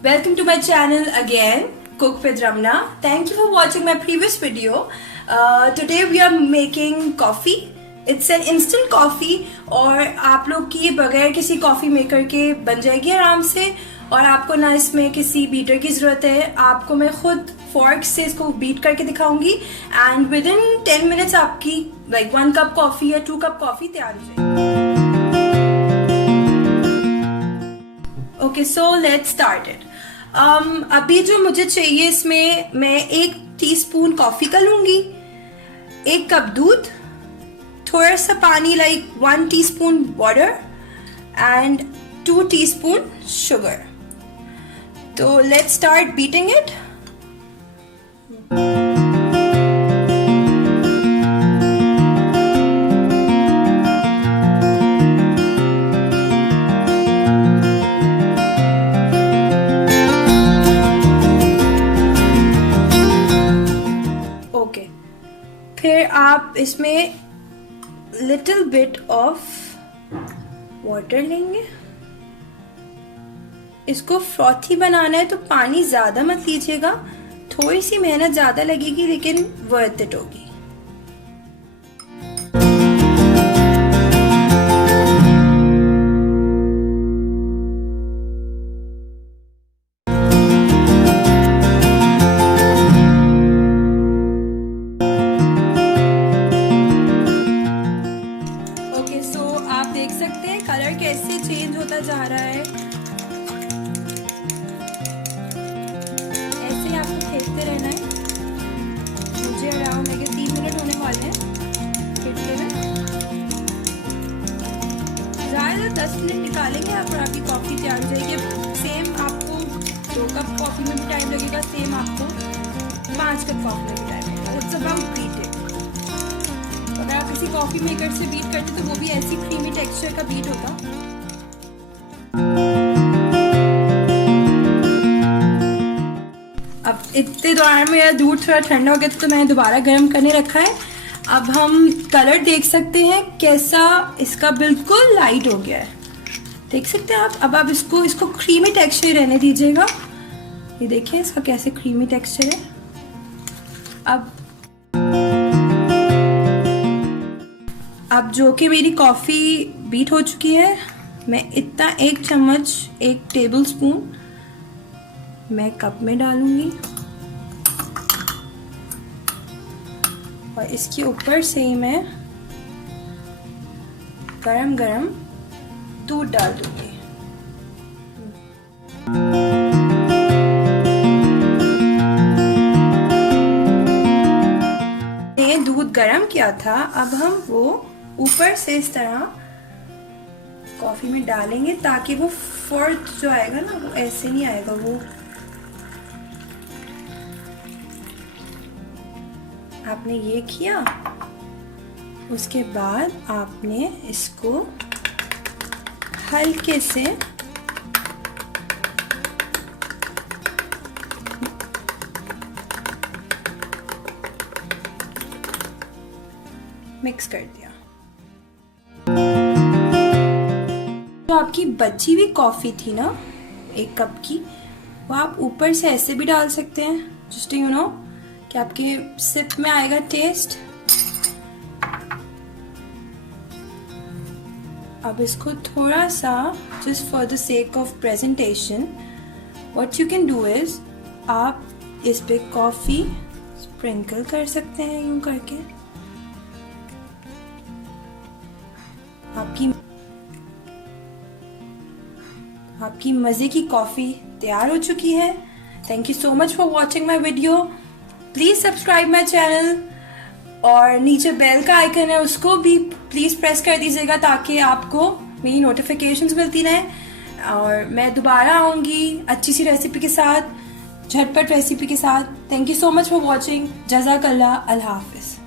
Welcome to my channel again, Cook with Ramna. Thank you for watching my previous video. Today we are making coffee. It's an instant coffee और आप लोग की बगैर किसी coffee maker के बन जाएगी आराम से और आपको ना इसमें किसी बीटर की ज़रूरत है. आपको मैं खुद फोर्क से इसको बीट करके दिखाऊंगी एंड विद इन 10 मिनट्स आपकी 1 कप कॉफ़ी या 2 कप कॉफ़ी तैयार हो जाएगी. Okay, so let's start it. अभी जो मुझे चाहिए इसमें मैं 1 टीस्पून कॉफ़ी का लूँगी, 1 कप दूध, थोड़ा सा पानी 1 teaspoon water and 2 teaspoon sugar. तो let's start beating it. Okay, फिर आप इसमें लिटिल बिट ऑफ वाटर लेंगे. इसको फ्रॉथी बनाना है तो पानी ज्यादा मत लीजिएगा, थोड़ी सी मेहनत ज्यादा लगेगी लेकिन वर्थ इट होगी. ओके, सो आप देख सकते हैं कलर कैसे चेंज होता जा रहा है. ऐसे ही आपको फेंकते रहना है. मुझे अराउंड 3 मिनट होने वाले हैं फेंकते हुए. ज़्यादा 10 मिनट निकालेंगे आप और आपकी कॉफ़ी तैयार हो जाएगी. सेम आपको 2 कप कॉफ़ी में भी टाइम लगेगा, सेम आपको 5 कप कॉफ़ी में भी टाइम लगेगा. It's about beating. अगर आप किसी कॉफ़ी मेकर से बीट करते तो वो भी ऐसी क्रीमी टेक्सचर का बीट होता. अब इतने दौरान मेरा दूध थोड़ा ठंडा हो गया तो मैंने दोबारा गर्म करने रखा है. अब हम कलर देख सकते हैं कैसा इसका बिल्कुल लाइट हो गया है. देख सकते हैं आप. अब आप इसको क्रीमी टेक्सचर रहने दीजिएगा. ये देखिए इसका कैसे क्रीमी टेक्सचर है. अब जो कि मेरी कॉफ़ी बीट हो चुकी है, मैं इतना 1 चम्मच 1 टेबल स्पून मैं कप में डालूंगी और इसके ऊपर से ही मैं गरम गरम दूध डाल दूंगी. ये दूध गरम किया था, अब हम वो ऊपर से इस तरह कॉफी में डालेंगे ताकि वो फोर्थ जो आएगा ना वो ऐसे नहीं आएगा. वो आपने ये किया, उसके बाद आपने इसको हल्के से मिक्स कर दिया. जो आपकी बची हुई कॉफी थी ना 1 कप की, वो आप ऊपर से ऐसे भी डाल सकते हैं, जस्ट यू नो कि आपके सिप में आएगा टेस्ट. अब इसको थोड़ा सा just for the sake of presentation what you can do is आप इस पे कॉफी स्प्रिंकल कर सकते हैं यूं करके. आपकी मजे की कॉफी तैयार हो चुकी है. Thank you so much for watching my video. Please subscribe my channel और नीचे बेल का आइकन है उसको भी प्लीज प्रेस कर दीजिएगा ताकि आपको मेरी नोटिफिकेशंस मिलती रहें. और मैं दोबारा आऊंगी अच्छी सी रेसिपी के साथ, झटपट रेसिपी के साथ. Thank you so much for watching. जज़ाकल्लाह. अल्लाह हाफिज.